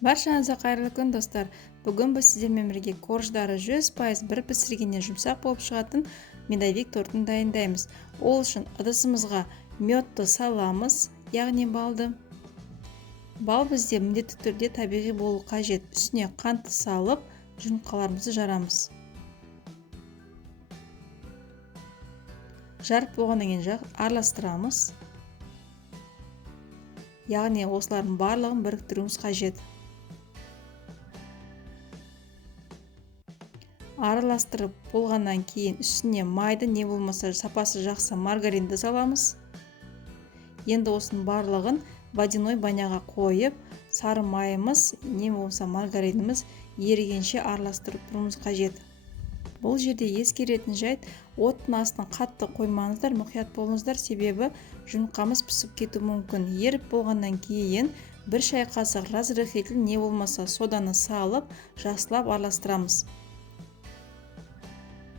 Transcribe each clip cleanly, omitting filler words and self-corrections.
Баршаңызға қайырлы күн достар. Бүгін біз сіздермен бірге корждары 100% бір пісіргеннен жұмсақ болып шығатын медовик тортын дайындаймыз. Ол үшін ыдысымызға медті саламыз, яғни балды. Бал бізде міндетті түрде табиғи болу қажет. Үстіне қантты салып, жұмыртқаларымызды жарамыз. Жарып болғаннан кейін араластырамыз. Яғни осылардың барлығын біріктіруіміз қажет. Араластырып болғаннан кейін үстіне майды не болмаса сапасы жақсы маргаринді саламыз. Енді осының барлығын водяной баняға қойып, сары майымыз не болмаса маргариніміз ерігенше араластырып тұруымыз қажет. Бұл жерде ескеретін жайт, оттың астын қатты қоймаңыздар, мұқият болыңыздар, себебі жұмыртқамыз пісіп кетуі мүмкін. Еріп болғаннан кейін бір шай қасық разрыхитель не болмаса соданы салып, жақсылап араластырамыз.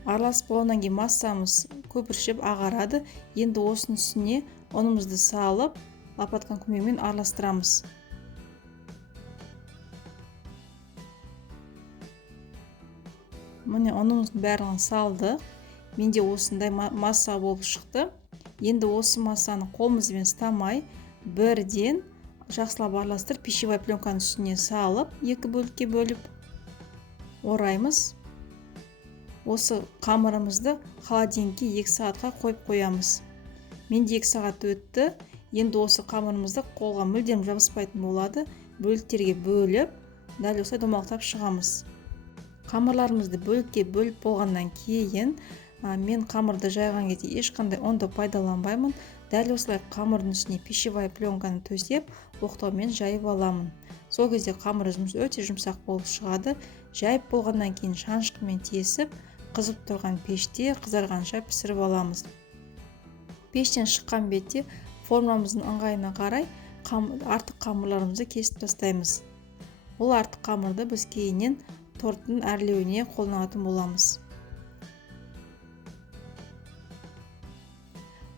Араласып болғаннан кейін массамыз көпіршіп ағарады. Енді осының үстіне ұнымызды салып, лопатканың көмегімен араластырамыз. Міне ұнымыздың бәрін салды. Менде осындай масса болып шықты. Енді осы массаны қолымызбен ұстамай, бірден жақсылап араластырып, пищевой пленканың үстіне салып, екі бөлікке бөліп ораймыз. Осы қамырымызды холодильникке 2 сағатқа қойып қоямыз. Менде 2 сағат өтті. Енді осы қамырымызды қолға мүлдем жабыспайтын болады. Бөліктерге бөліп, дәл осылай домалақтап шығамыз. Қамырларымызды бөлікке бөліп болғаннан кейін мен қамырды жайған кезде ешқандай ұнды пайдаланбаймын. Дәл осылай қамырдың үстіне пищевой пленканы төсеп, оқтаумен жайып аламын. Сол кезде қамырымыз өте жұмсақ болып шығады. Жайып болғаннан кейін шанышқымен тесіп, қызып тұрған пеште қызарғанша пісіріп аламыз. Пештен шыққан бетте формамыздың ыңғайына қарай артық қамырларымызды кесіп тастаймыз. Ол артық қамырды біз кейіннен торттың әрлеуіне қолданатын боламыз.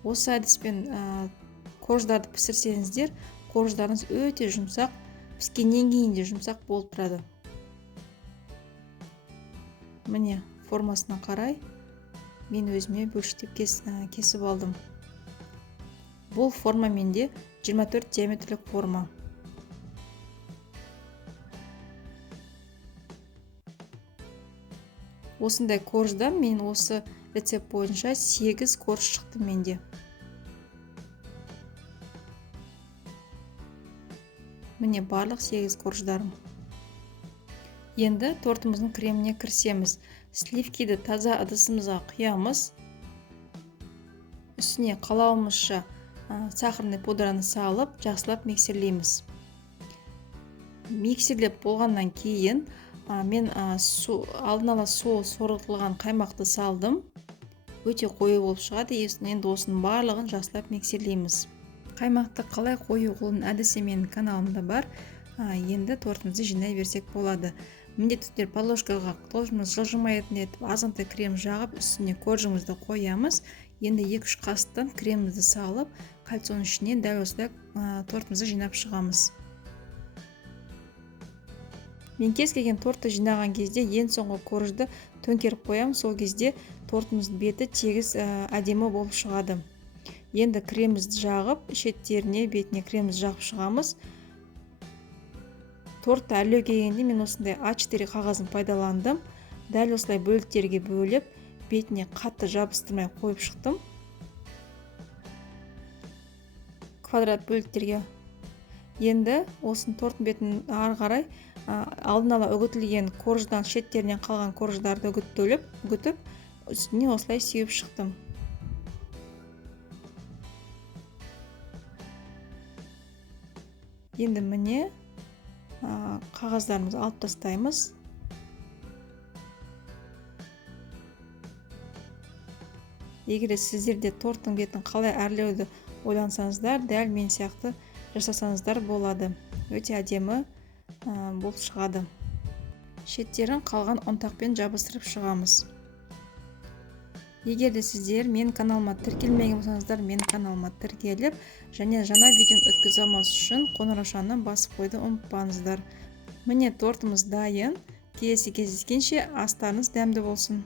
Осы әдіспен корждарды пісірсеңіздер, корждарыңыз өте жұмсақ, піскеннен кейін де жұмсақ болып тұрады. Міне формасына қарай мен өзіме бөлшектеп кесіп алдым. Бұл форма менде 24 диаметрлік форма. Осындай корждан мен осы рецепт бойынша 8 корж шықты менде. Міне барлық 8 корждарым. Енді тортымыздың креміне кірісеміз. Сливкиді таза ыдысымызға құямыз. Үстіне қалауымызша сахарный пудраны салып, жақсылап миксерлейміз. Миксерлеп болғаннан кейін мен алдын ала сорғытылған қаймақты салдым. Өте қою болып шығады. Енді осының барлығын жақсылап миксерлейміз. Қаймақты қалай қою қылудың әдісі менің каналымда бар. Енді тортымызды жинай берсек болады. Міндетті түрде подложкаға тортымыз жылжымайтын етіп азғантай крем жағып, үстіне коржымызды қоямыз. Енді 2-3 қасықтан кремімізді салып, кольцоның ішіне дәл осылай тортымызды жинап шығамыз. Мен кез келген тортты жинаған кезде ең соңғы коржды төңкеріп қоямын. Сол кезде тортымыздың беті тегіс әдемі болып шығады. Енді кремімізді жағып, шеттеріне, бетіне кремімізді жағып шығамыз. Тортты әрлеу келгенде мен осындай А4 қағазын пайдаландым. Дәл осылай бөліктерге бөліп, бетіне қатты жабыстырмай қойып шықтым. Квадрат бөліктерге. Енді осының торттың бетін ары қарай алдын ала үгітілген корждан шеттерінен қалған корждарды үгітіп, үстіне осылай сүйіп шықтым. Енді міне қағаздарымызды алып тастаймыз. Егер сіздерде торттың бетін қалай әрлеуді ойлансаңыздар, дәл мен сияқты жасасаңыздар болады. Өте әдемі болып шығады. Шеттерін қалған ұнтақпен жабыстырып шығамыз. Егер де сіздер мен каналыма тіркелмеген болсаңыздар, мен каналыма тіркеліп, және жаңа видеоны өткізе алмас үшін қоңыраушаны басып қойды ұмытпаңыздар. Міне тортымыз дайын. Келесі кездескенше астарыңыз дәмді болсын.